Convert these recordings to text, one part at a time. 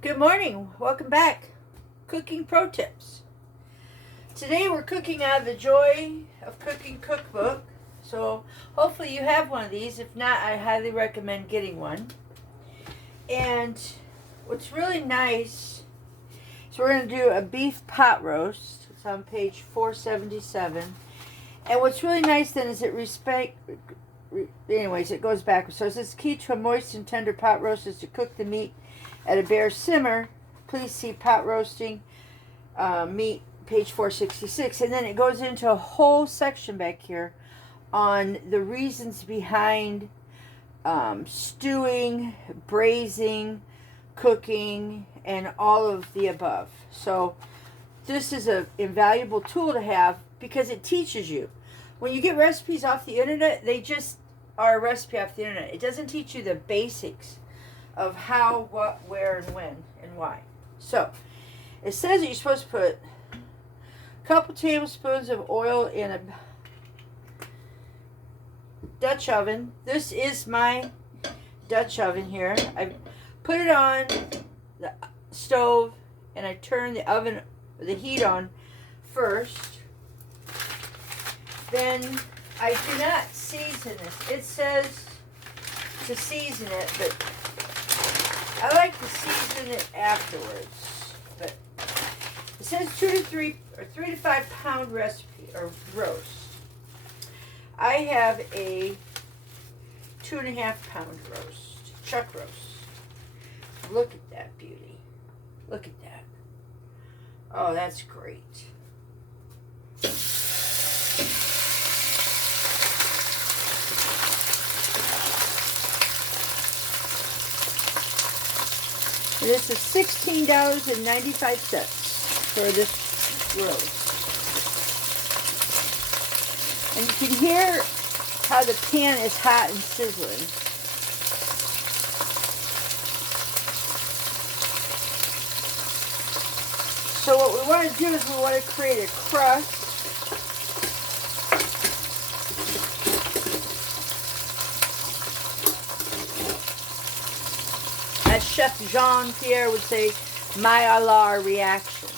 Good morning. Welcome back. Cooking Pro Tips. Today we're cooking out of the Joy of Cooking cookbook. So hopefully you have one of these. If not, I highly recommend getting one. And what's really nice is we're going to do a beef pot roast. It's on page 477. And what's really nice then is it it goes backwards. So it says key to a moist and tender pot roast is to cook the meat at a bare simmer. Please see pot roasting meat, page 466. And then it goes into a whole section back here on the reasons behind stewing, braising, cooking, and all of the above. So this is an invaluable tool to have because it teaches you. When you get recipes off the internet, they just are a recipe off the internet. It doesn't teach you the basics of how, what, where, and when, and why. So, it says that you're supposed to put a couple tablespoons of oil in a Dutch oven. This is my Dutch oven here. I put it on the stove and I turn the heat on first. Then I do not season this. It says to season it, but I like to season it afterwards. But it says 2 to 3 or 3 to 5 pound recipe or roast. I have a 2.5 pound roast, chuck roast. Look at that beauty. Look at that. Oh, that's great. This is $16.95 for this roast. And you can hear how the pan is hot and sizzling. So what we want to do is we want to create a crust. As Chef Jean-Pierre would say, Maillard reaction.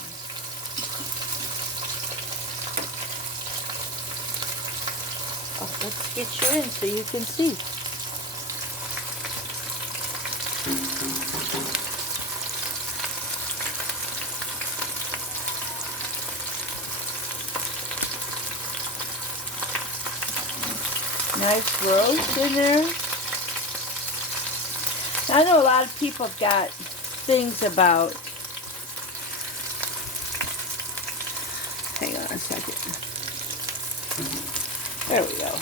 Oh, let's get you in so you can see. Nice roast in there. I know a lot of people have got things about, hang on a second, there we go.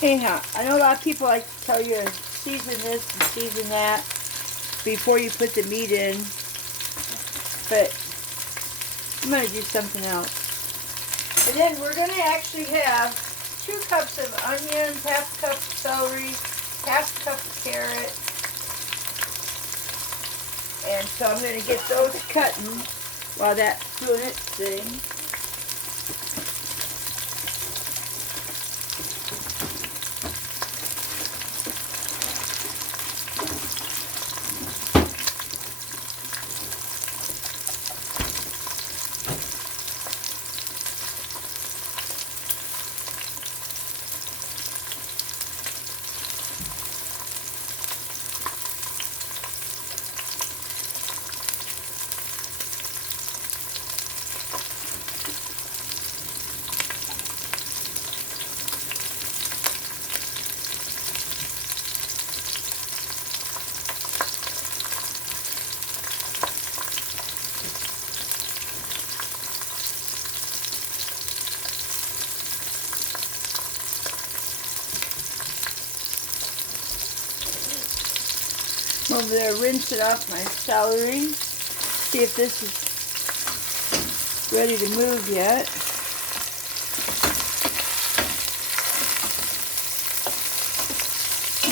Anyhow, I know a lot of people like to tell you to season this and season that before you put the meat in, but I'm going to do something else. And then we're going to actually have 2 cups of onions, half cup of celery, half cup of carrot. And so I'm going to get those cutting while that's doing its thing. Over there, rinse it off my celery. See if this is ready to move yet.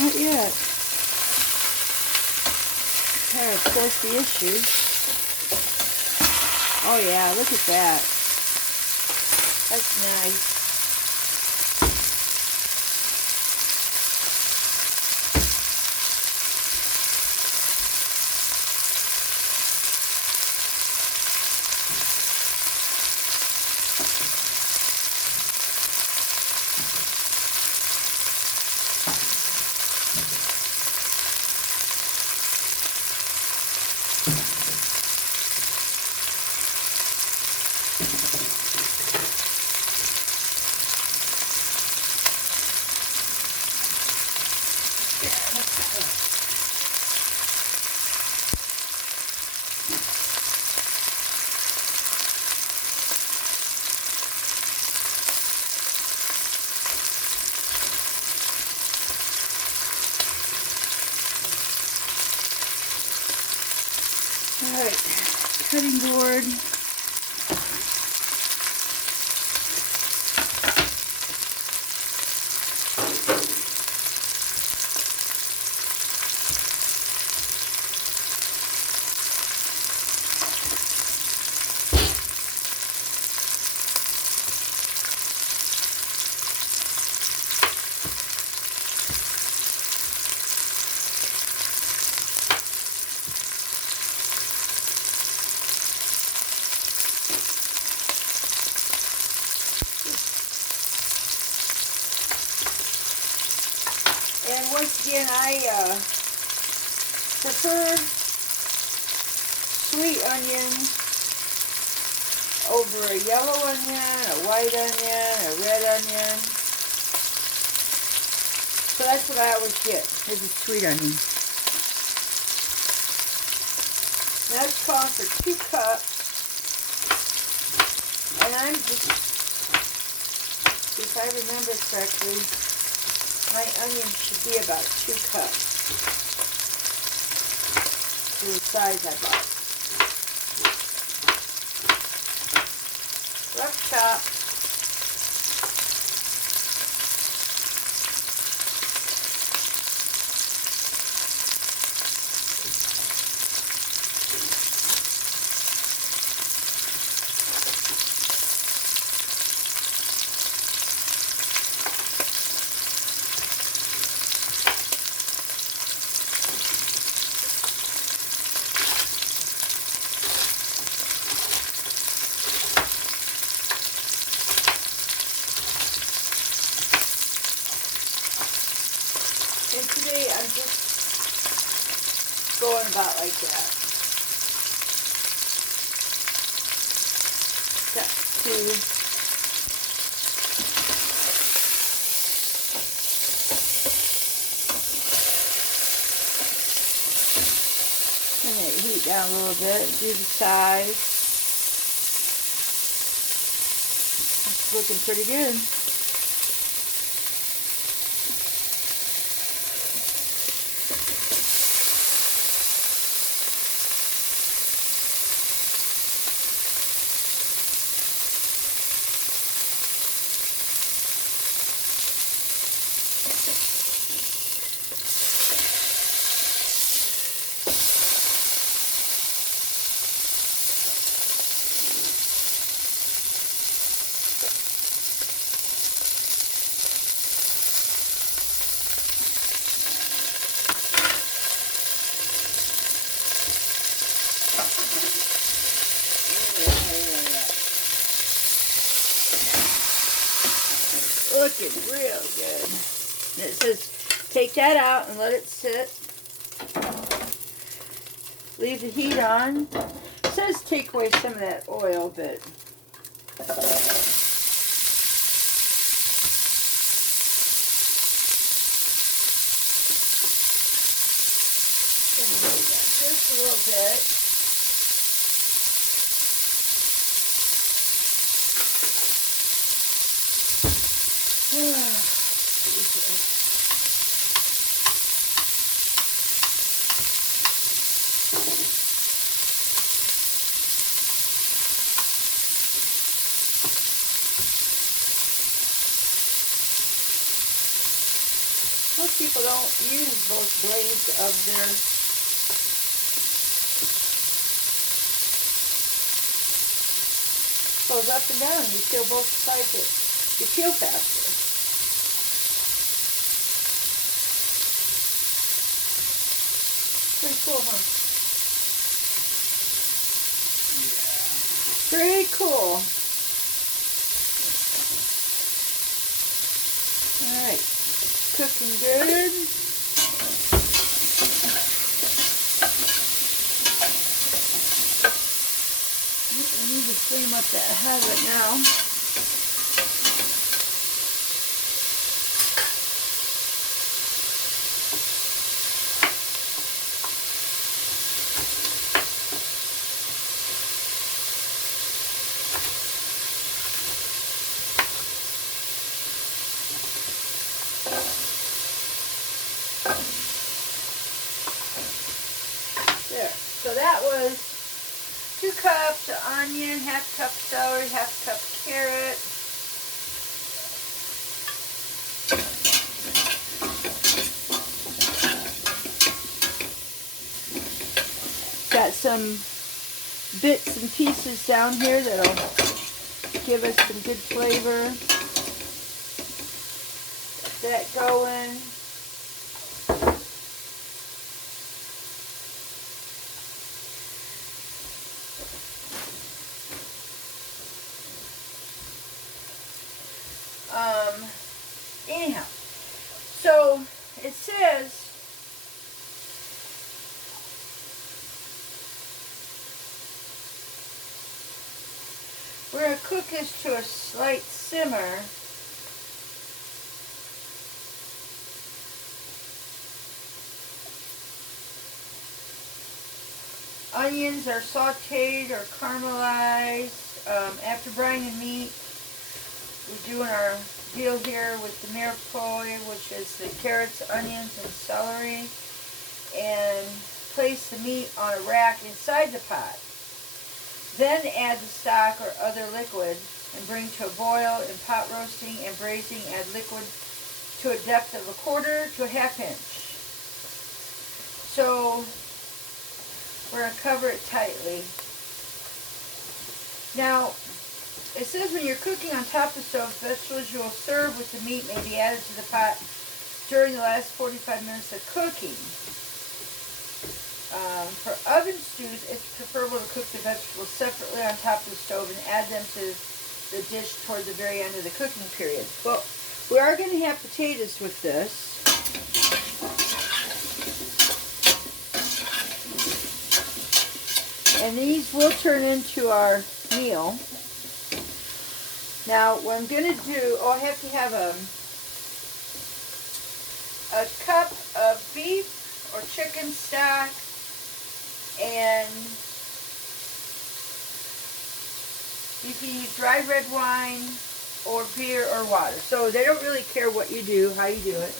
Not yet. Kind of close the issue. Oh yeah, look at that. That's nice. Alright, cutting board. And once again, I prefer sweet onion over a yellow onion, a white onion, a red onion. So that's what I always get, is a sweet onion. That's calling for 2 cups. And I'm just, if I remember correctly, my onion should be about 2 cups for the size I bought. Rough chop. And today I'm just going about like that. Got to turn that heat down a little bit, do the size. It's looking pretty good. Looking real good. And it says take that out and let it sit. Leave the heat on. It says take away some of that oil, but just a little bit. Most people don't use both blades of their goes up and down. You peel both sides of it. You peel faster. Pretty cool, huh? Yeah. Pretty cool. Alright. Cooking good. I need to flame up that habit now. that was 2 cups of onion, half cup celery, half cup carrot. Got some bits and pieces down here that'll give us some good flavor. Get that going. Anyhow, so it says we're going to cook this to a slight simmer. Onions are sauteed or caramelized. After brining the meat, we're doing our deal here with the mirepoix, which is the carrots, onions, and celery, and place the meat on a rack inside the pot. Then add the stock or other liquid and bring to a boil. In pot roasting and braising, add liquid to a depth of 1/4 to 1/2 inch. So we're going to cover it tightly. Now, it says when you're cooking on top of the stove, vegetables you will serve with the meat may be added to the pot during the last 45 minutes of cooking. For oven stews, it's preferable to cook the vegetables separately on top of the stove and add them to the dish toward the very end of the cooking period. Well, we are going to have potatoes with this. And these will turn into our meal. Now, what I'm going to do, I have to have a cup of beef or chicken stock, and you can use dry red wine or beer or water. So they don't really care what you do, how you do it.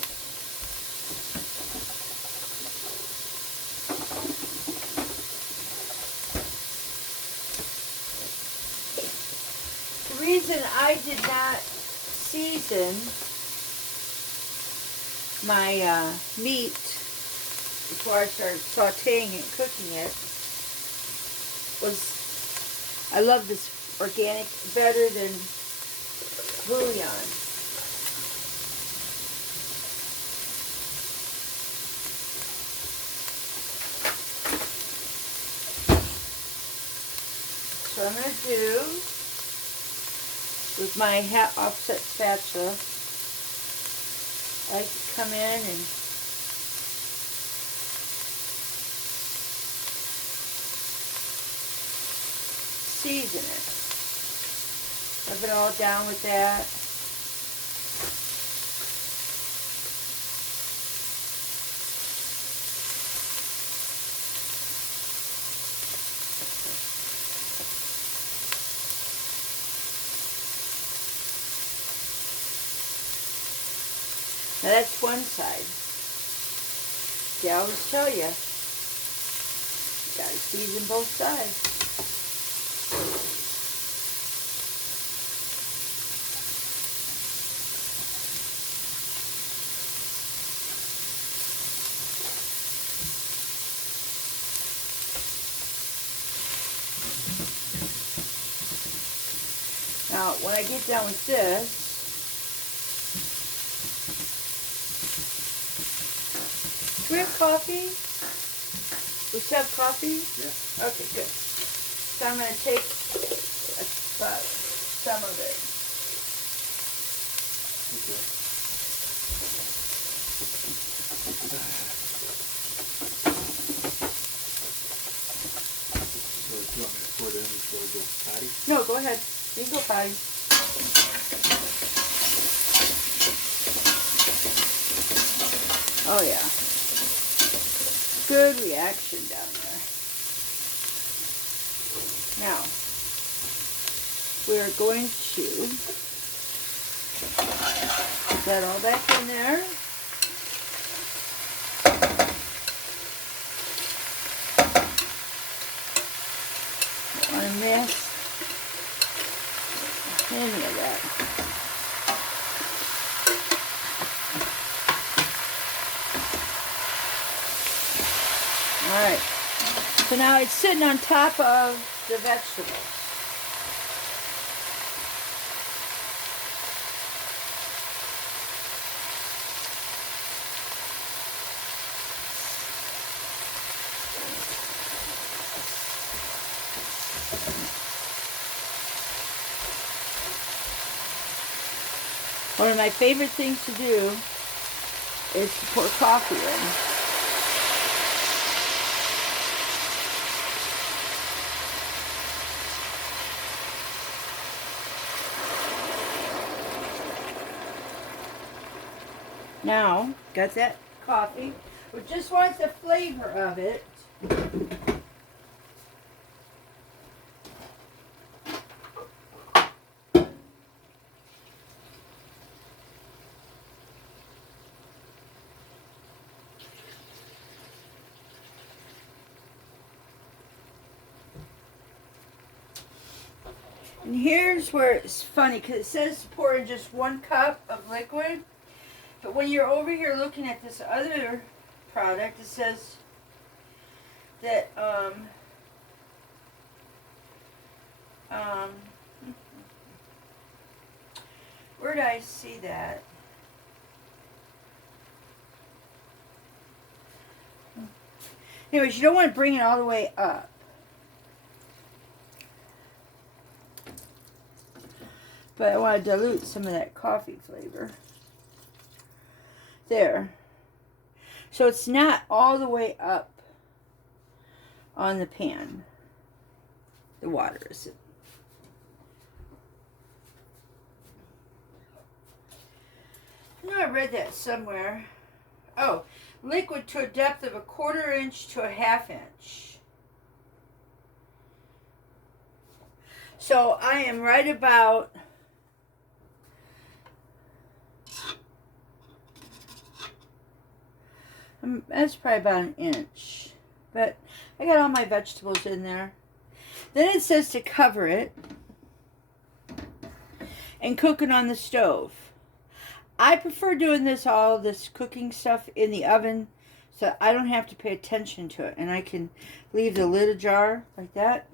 The reason I did not season my meat before I started sauteing and cooking it was I love this organic better than bouillon. So I'm going to do with my offset spatula, I like to come in and season it. Rub it all down with that. Now that's one side. See, I always tell you, you gotta season both sides. Now, when I get done with this, do we have coffee? We still have coffee? Yeah. Okay, good. So I'm going to take some of it. Okay. So do you want me to pour it in before I go potty? No, go ahead. You can go potty. Oh yeah. Good reaction down there. Now, we're going to put that all back in there. Alright. So now it's sitting on top of the vegetables. One of my favorite things to do is to pour coffee in. Now, got that coffee. We just want the flavor of it. And here's where it's funny, because it says to pour in just 1 cup of liquid. But when you're over here looking at this other product, it says that, where did I see that? Anyways, you don't want to bring it all the way up. But I want to dilute some of that coffee flavor. There. So it's not all the way up on the pan. The water is. I know I read that somewhere. Oh, liquid to a depth of 1/4 inch to a 1/2 inch. So I am right about that's probably about 1 inch, but I got all my vegetables in there. Then it says to cover it and cook it on the stove. I prefer doing all this cooking stuff in the oven, so I don't have to pay attention to it, and I can leave the lid ajar like that.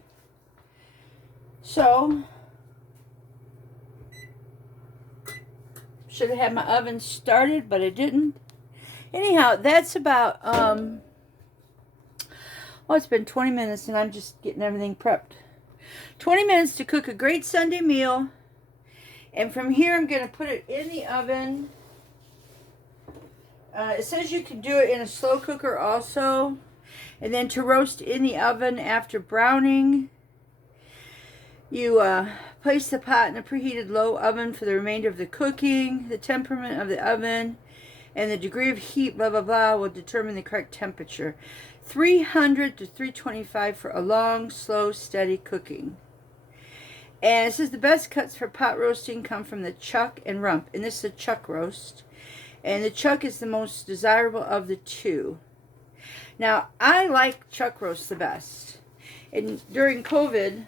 So should have had my oven started, but I didn't. Anyhow, that's about, well, it's been 20 minutes and I'm just getting everything prepped. 20 minutes to cook a great Sunday meal. And from here, I'm going to put it in the oven. It says you can do it in a slow cooker also. And then to roast in the oven after browning. You place the pot in a preheated low oven for the remainder of the cooking. The temperament of the oven and the degree of heat, blah, blah, blah, will determine the correct temperature. 300 to 325 for a long, slow, steady cooking. And it says the best cuts for pot roasting come from the chuck and rump. And this is a chuck roast. And the chuck is the most desirable of the two. Now, I like chuck roast the best. And during COVID,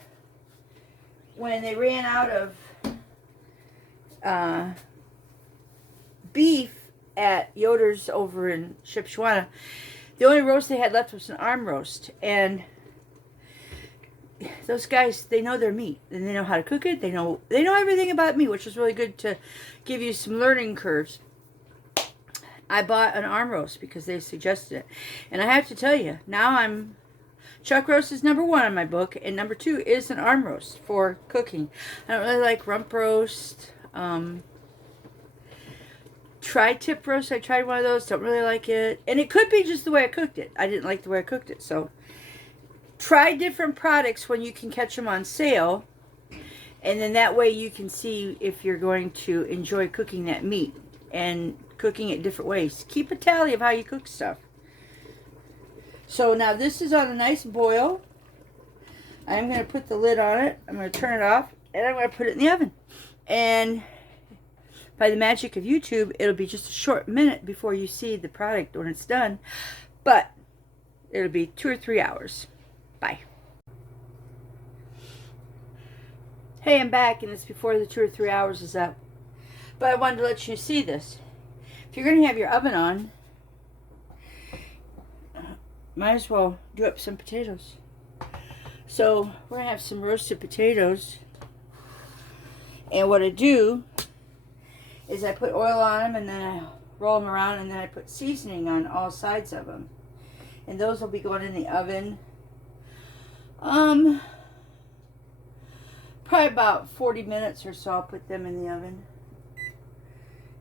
when they ran out of beef at Yoder's over in Shipshewana, the only roast they had left was an arm roast. And those guys, they know their meat, and they know how to cook it. They know everything about meat, which was really good to give you some learning curves. I bought an arm roast because they suggested it. And I have to tell you, now chuck roast is number 1 on my book, and number 2 is an arm roast for cooking. I don't really like rump roast. Tri-tip roast, I tried one of those, don't really like it. And it could be just the way I cooked it. I didn't like the way I cooked it. So try different products when you can catch them on sale. And then that way you can see if you're going to enjoy cooking that meat and cooking it different ways. Keep a tally of how you cook stuff. So now this is on a nice boil. I'm going to put the lid on it. I'm going to turn it off. And I'm going to put it in the oven. And by the magic of YouTube, it'll be just a short minute before you see the product when it's done. But it'll be 2 or 3 hours. Bye. Hey, I'm back, and it's before the 2 or 3 hours is up. But I wanted to let you see this. If you're going to have your oven on, might as well do up some potatoes. So we're gonna have some roasted potatoes. And what I do is I put oil on them and then I roll them around and then I put seasoning on all sides of them. And those will be going in the oven. Probably about 40 minutes or so I'll put them in the oven.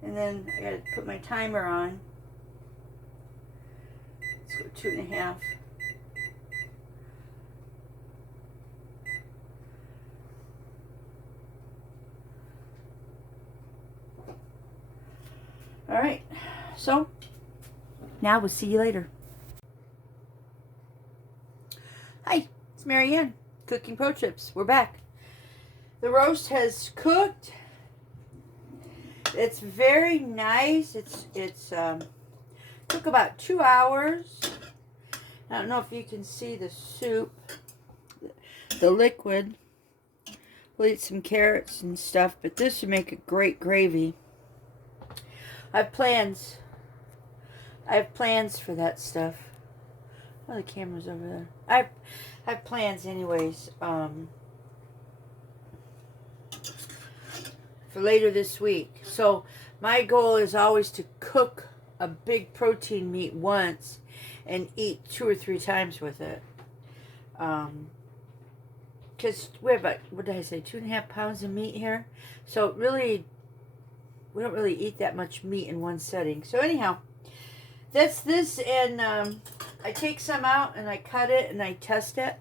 And then I gotta put my timer on. Let's go 2.5. All right, so now we'll see you later. Hi, it's Marianne, Cooking Pro Tips. We're back. The roast has cooked. It's very nice. It's took about 2 hours. I don't know if you can see the soup, the liquid. We'll eat some carrots and stuff, but this would make a great gravy. I have plans. I have plans for that stuff. Oh, the camera's over there. I have plans anyways. For later this week. So my goal is always to cook a big protein meat once and eat 2 or 3 times with it. Because we have about, what did I say, 2.5 pounds of meat here. So really, we don't really eat that much meat in one setting. So anyhow, that's this, and I take some out and I cut it and I test it.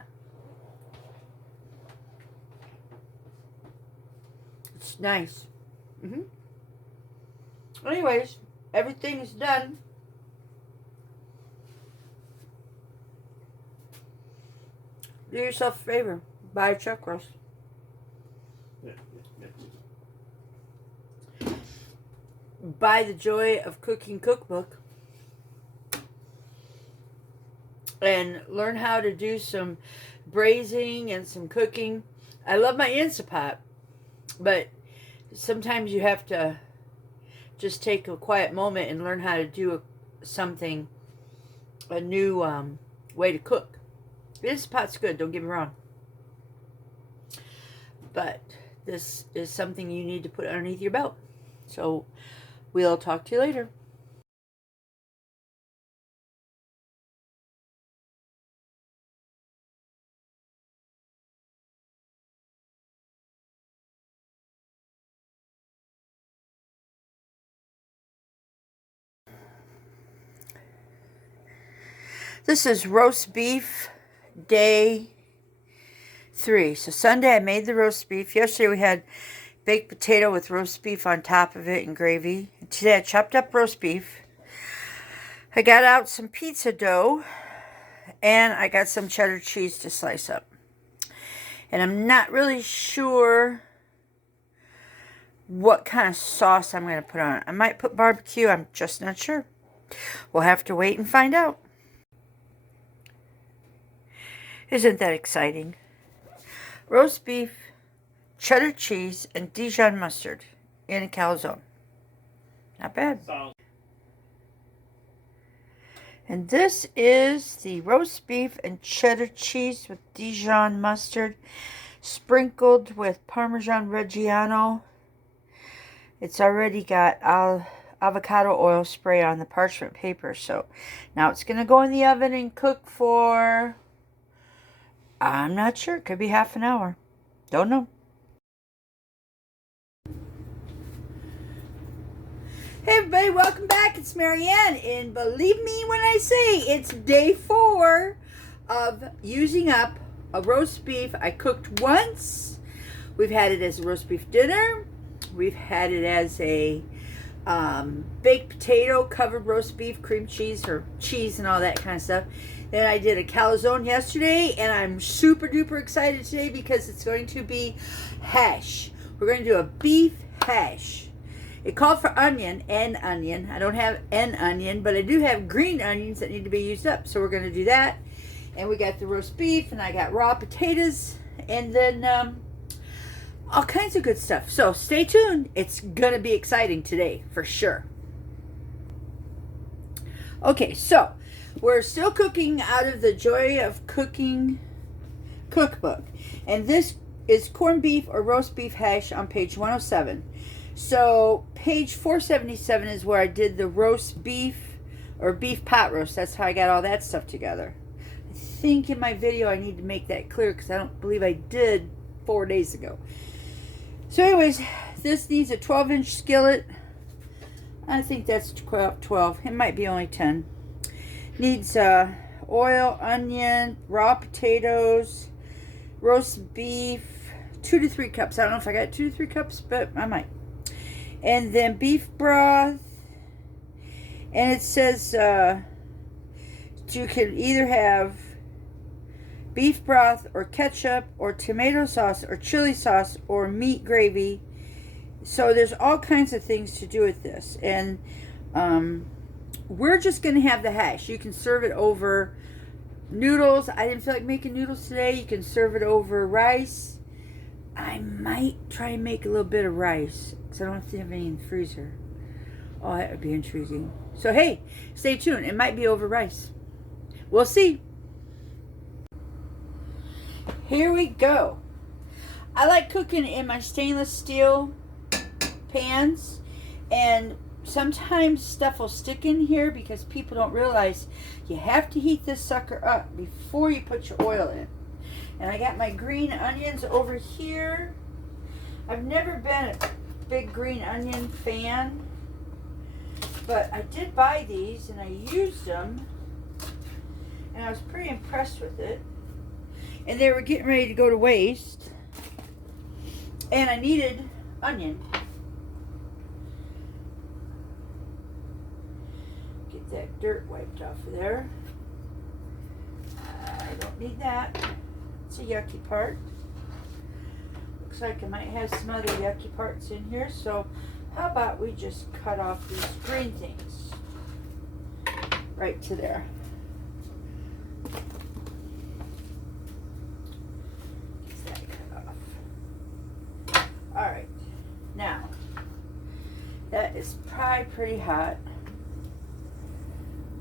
It's nice. Anyways, everything is done. Do yourself a favor. Buy a chuck roast. Buy the Joy of Cooking cookbook. And learn how to do some braising and some cooking. I love my Instant Pot, but sometimes you have to just take a quiet moment and learn how to do a new way to cook. The Instant Pot's good, don't get me wrong. But this is something you need to put underneath your belt. So we'll talk to you later. This is roast beef day 3. So Sunday I made the roast beef. Yesterday we had baked potato with roast beef on top of it and gravy. And today I chopped up roast beef. I got out some pizza dough and I got some cheddar cheese to slice up. And I'm not really sure what kind of sauce I'm going to put on it. I might put barbecue. I'm just not sure. We'll have to wait and find out. Isn't that exciting? Roast beef, cheddar cheese, and Dijon mustard in a calzone. Not bad. And this is the roast beef and cheddar cheese with Dijon mustard, sprinkled with Parmesan Reggiano. It's already got avocado oil spray on the parchment paper. So now it's going to go in the oven and cook for, I'm not sure. It could be half an hour. Don't know. Hey everybody, welcome back. It's Marianne, and believe me when I say it's day 4 of using up a roast beef I cooked once. We've had it as a roast beef dinner. We've had it as a baked potato covered roast beef, cream cheese or cheese and all that kind of stuff. Then I did a calzone yesterday, and I'm super duper excited today because it's going to be hash. We're going to do a beef hash. It called for onion and onion. I don't have an onion, but I do have green onions that need to be used up. So we're going to do that. And we got the roast beef, and I got raw potatoes, and then all kinds of good stuff. So stay tuned. It's going to be exciting today for sure. Okay, so We're still cooking out of the Joy of Cooking cookbook. And this is corned beef or roast beef hash on page 107. So page 477 is where I did the roast beef or beef pot roast. That's how I got all that stuff together. I think in my video I need to make that clear because I don't believe I did 4 days ago. So anyways, this needs a 12-inch skillet. I think that's 12. It might be only 10. Needs oil, onion, raw potatoes, roast beef, 2 to 3 cups. I don't know if I got 2 to 3 cups, but I might. And then beef broth. And it says you can either have beef broth or ketchup or tomato sauce or chili sauce or meat gravy. So there's all kinds of things to do with this. And we're just going to have the hash. You can serve it over noodles. I didn't feel like making noodles today. You can serve it over rice. I might try and make a little bit of rice because I don't have any in the freezer. Oh, that would be intriguing. So, hey, stay tuned. It might be over rice. We'll see. Here we go. I like cooking in my stainless steel pans, and sometimes stuff will stick in here because people don't realize you have to heat this sucker up before you put your oil in. And I got my green onions over here. I've never been a big green onion fan, but I did buy these and I used them and I was pretty impressed with it. And they were getting ready to go to waste, and I needed onion. Get that dirt wiped off of there. I don't need that. It's a yucky part. Looks like I might have some other yucky parts in here, so how about we just cut off these green things right to there. Get that cut off. Alright, now that is probably pretty hot.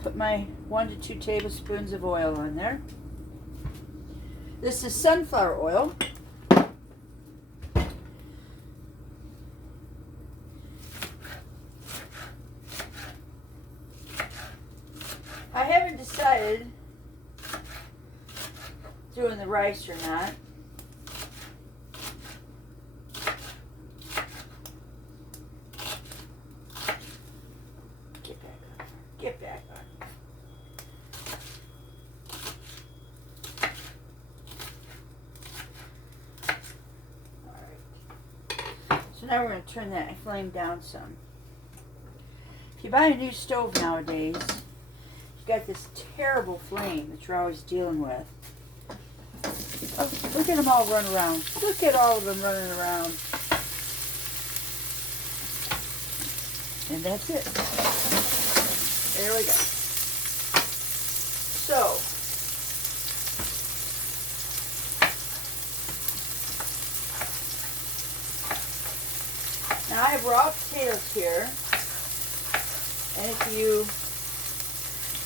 Put my 1 to 2 tablespoons of oil on there. This is sunflower oil. I haven't decided doing the rice or not. Get back on. Get back on. So now we're going to turn that flame down some. If you buy a new stove nowadays, you've got this terrible flame that you're always dealing with. Oh, look at them all run around. Look at all of them running around. And that's it. There we go. So, now I have raw potatoes here, and if you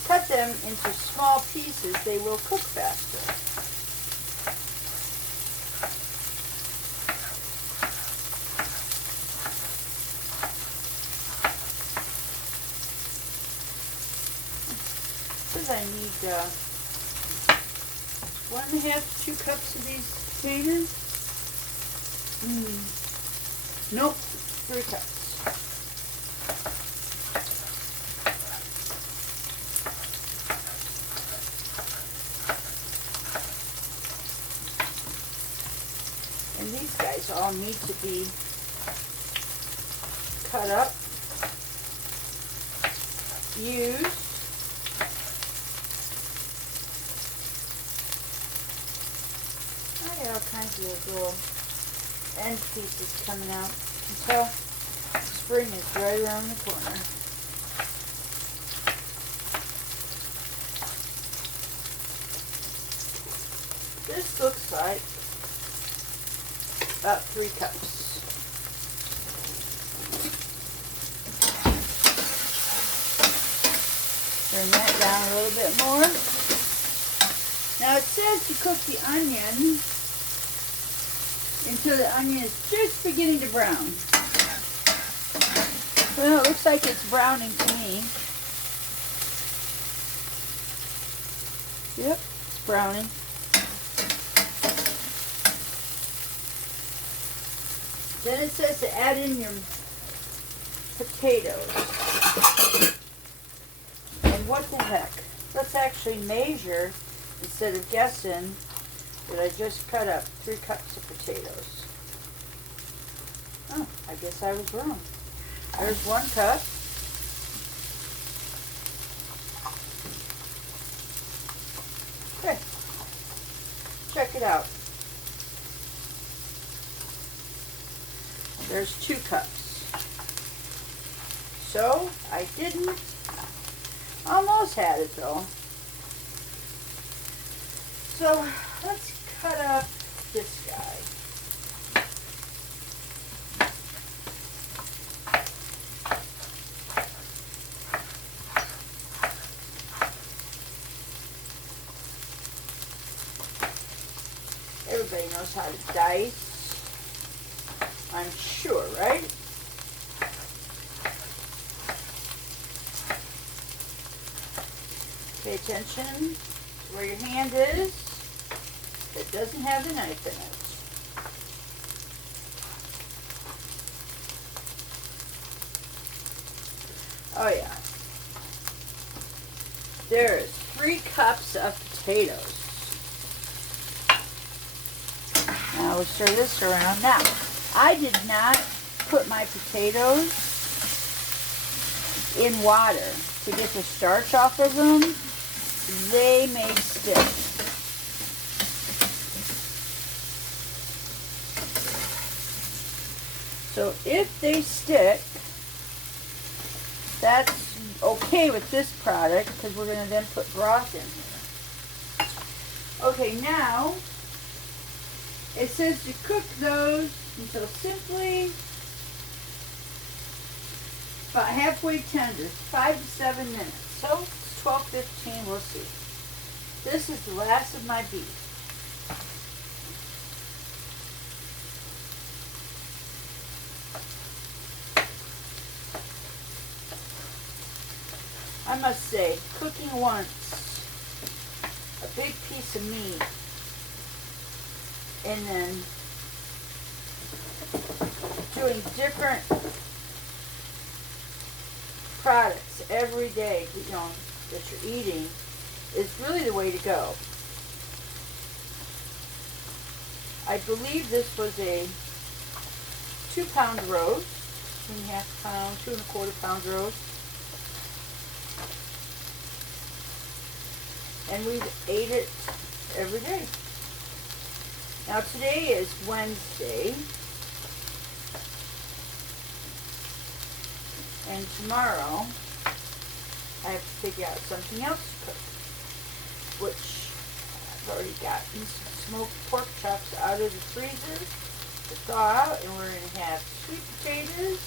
cut them into small pieces, they will cook faster. Because I need 1.5 to 2 cups of these potatoes. Nope, 3 cups. And these guys all need to be cut up, used. I got all kinds of those little end pieces coming out. You can tell spring is right around the corner. This looks like about 3 cups. Turn that down a little bit more. Now it says to cook the onion until the onion is just beginning to brown. Well, it looks like it's browning to me. Yep, it's browning. Then it says to add in your potatoes. And what the heck? Let's actually measure instead of guessing that I just cut up 3 cups of potatoes. Oh, I guess I was wrong. There's 1 cup. Okay. Check it out. There's 2 cups. So, I didn't. Almost had it though. So, let's cut up this guy. Everybody knows how to dice. I'm sure, right? Pay attention to where your hand is. It doesn't have the knife in it. Oh yeah. There's 3 cups of potatoes. Now we'll stir this around. Now, I did not put my potatoes in water to get the starch off of them. They may stick. So if they stick, that's okay with this product because we're going to then put broth in here. Okay, now it says to cook those until simply about halfway tender, 5 to 7 minutes. So it's 12:15, we'll see. This is the last of my beef. I must say, cooking once a big piece of meat and then doing different products every day, you know, that you're eating is really the way to go. I believe this was a 2-pound roast, 2.5 pound, 2.25 pound roast. And we ate it every day. Now today is Wednesday. And tomorrow I have to figure out something else to cook. Which I've already gotten some smoked pork chops out of the freezer to thaw out. And we're going to have sweet potatoes,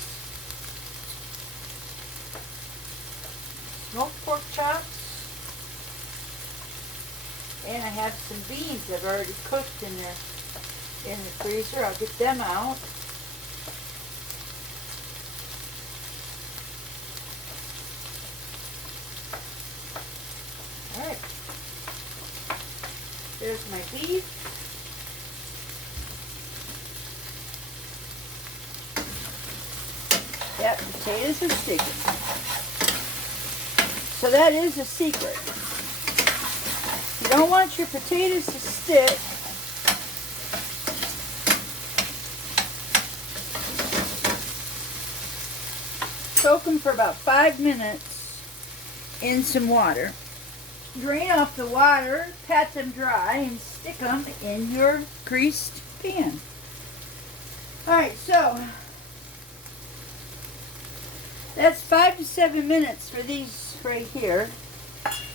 smoked pork chops, and I have some beans I've already cooked in the freezer. I'll get them out. Alright. There's my beef. Yep, potatoes are sticking. So that is a secret. You don't want your potatoes to stick. Soak them for about 5 minutes in some water. Drain off the water, pat them dry, and stick them in your greased pan. Alright, so that's 5 to 7 minutes for these right here.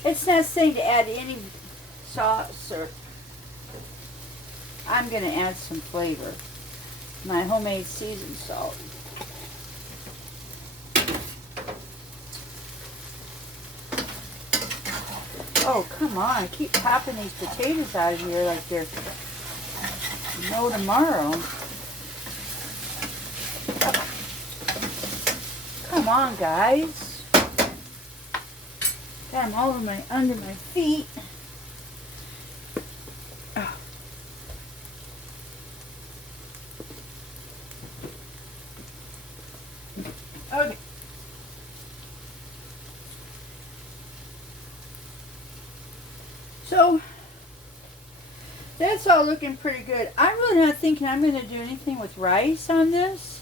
It's not saying to add any sauce or I'm going to add some flavor. My homemade seasoned salt. Oh, come on. I keep popping these potatoes out of here like they're no tomorrow. Come on, guys. Got them all under my feet. Oh. Okay. So, that's all looking pretty good. I'm really not thinking I'm going to do anything with rice on this,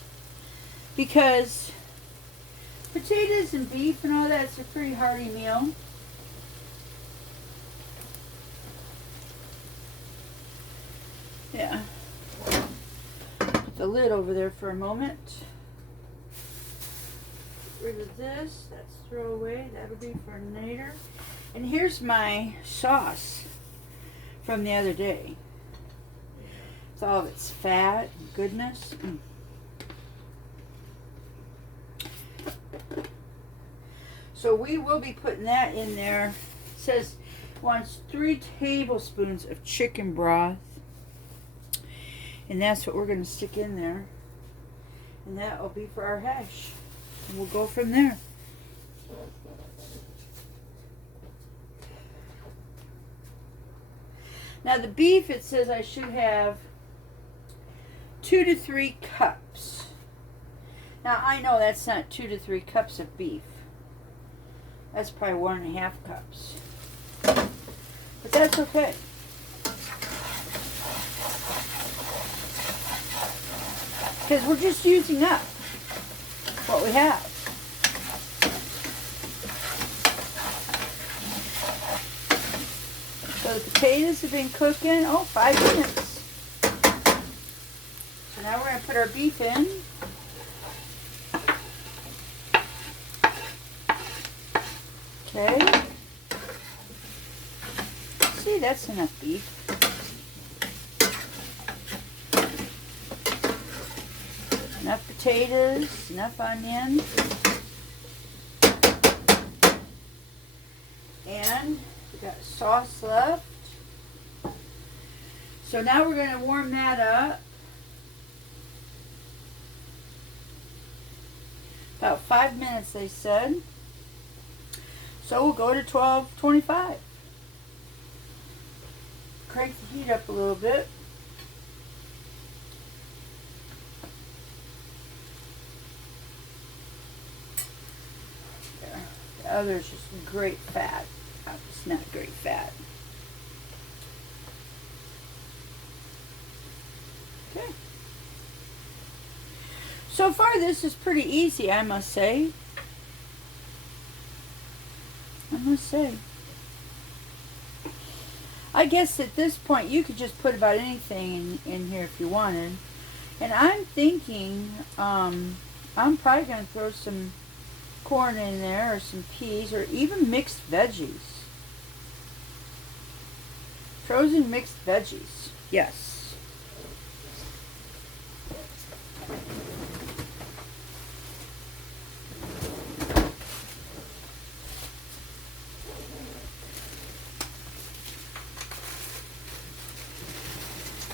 because potatoes and beef and all that's a pretty hearty meal. Yeah. Put the lid over there for a moment. Get rid of this. That's throw away. That'll be for later. And here's my sauce from the other day. It's all of its fat and goodness. So we will be putting that in there. It says it wants 3 tablespoons of chicken broth. And that's what we're going to stick in there. And that will be for our hash. And we'll go from there. Now the beef, it says I should have 2 to 3 cups. Now I know that's not 2 to 3 cups of beef. That's probably 1.5 cups. But that's okay. Because we're just using up what we have. So the potatoes have been cooking, 5 minutes. So now we're going to put our beef in. Okay. See, that's enough beef. Enough potatoes, enough onion. And we got sauce left. So now we're going to warm that up. About 5 minutes, they said. So we'll go to 1225. Crank the heat up a little bit. There. The other's just great fat. It's not great fat. Okay. So far this is pretty easy, I must say. I guess at this point you could just put about anything in here if you wanted. And I'm thinking, I'm probably going to throw some corn in there, or some peas, or even mixed veggies. Frozen mixed veggies. Yes.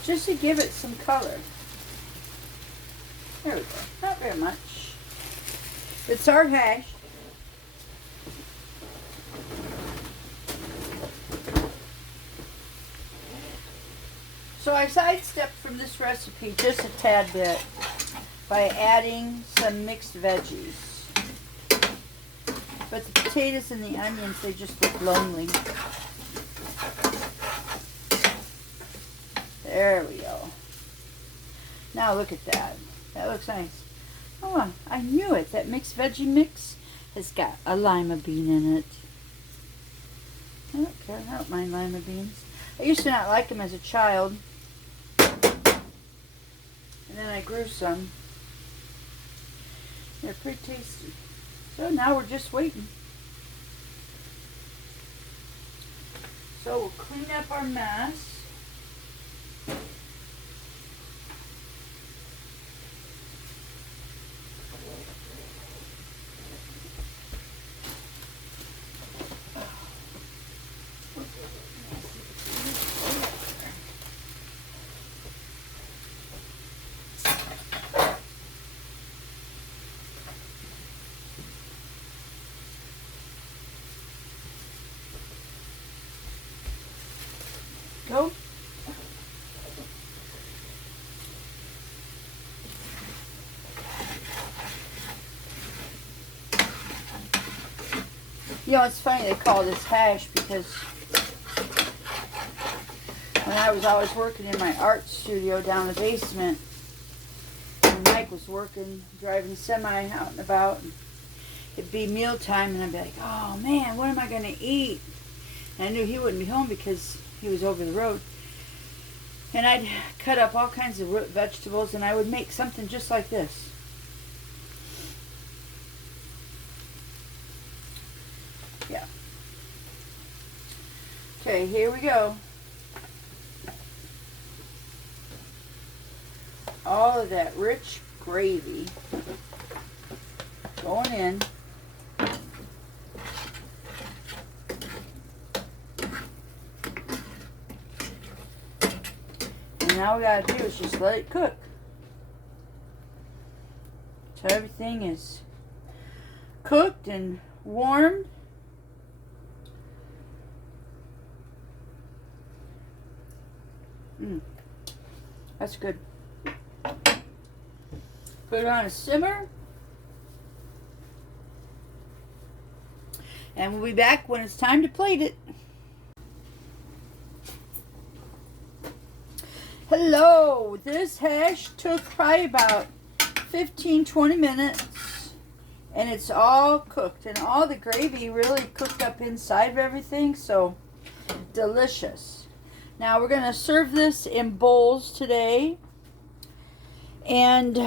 Just to give it some color. There we go. Not very much. It's our hash. So I sidestepped from this recipe just a tad bit by adding some mixed veggies. But the potatoes and the onions, they just look lonely. There we go. Now look at that. That looks nice. Oh, I knew it. That mixed veggie mix has got a lima bean in it. I don't care. I don't mind lima beans. I used to not like them as a child. And then I grew some. They're pretty tasty. So now we're just waiting. So we'll clean up our mess. Go. You know, it's funny they call this hash because when I was always working in my art studio down in the basement, and Mike was working, driving semi out and about, and it'd be mealtime, and I'd be like, oh man, what am I going to eat? And I knew he wouldn't be home because he was over the road. And I'd cut up all kinds of root vegetables, and I would make something just like this. Yeah. Okay, here we go. All of that rich gravy going in. And now we gotta do is just let it cook. So everything is cooked and warmed. That's good. Put it on a simmer. And we'll be back when it's time to plate it. Hello! This hash took probably about 15-20 minutes. And it's all cooked. And all the gravy really cooked up inside of everything. So, delicious. Now we're going to serve this in bowls today. And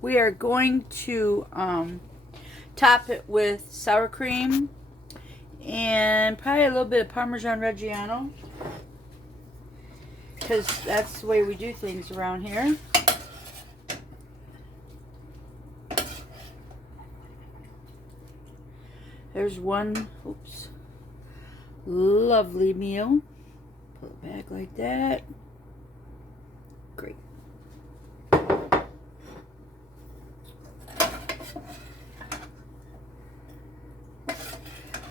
we are going to top it with sour cream and probably a little bit of Parmesan Reggiano, because that's the way we do things around here. There's one, oops, lovely meal. Pull it back like that. Great.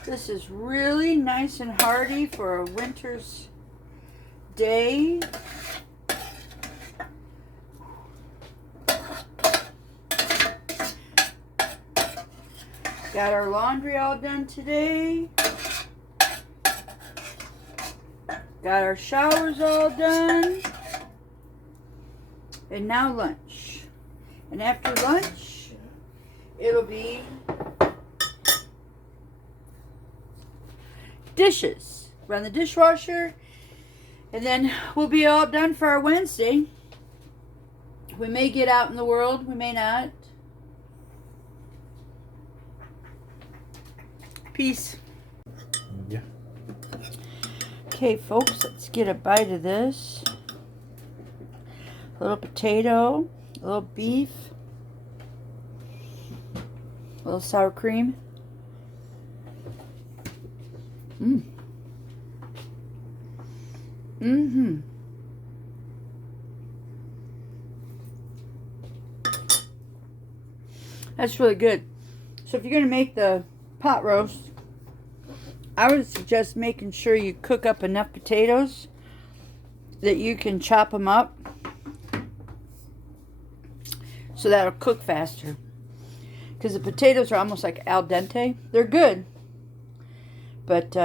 This is really nice and hearty for a winter's day. Got our laundry all done today. Got our showers all done. And now lunch. And after lunch, it'll be dishes. Run the dishwasher. And then we'll be all done for our Wednesday. We may get out in the world. We may not. Peace. Yeah. Okay, folks, let's get a bite of this. A little potato, a little beef, a little sour cream. That's really good. So if you're going to make the pot roast, I would suggest making sure you cook up enough potatoes that you can chop them up so that'll cook faster. Because the potatoes are almost like al dente. They're good, but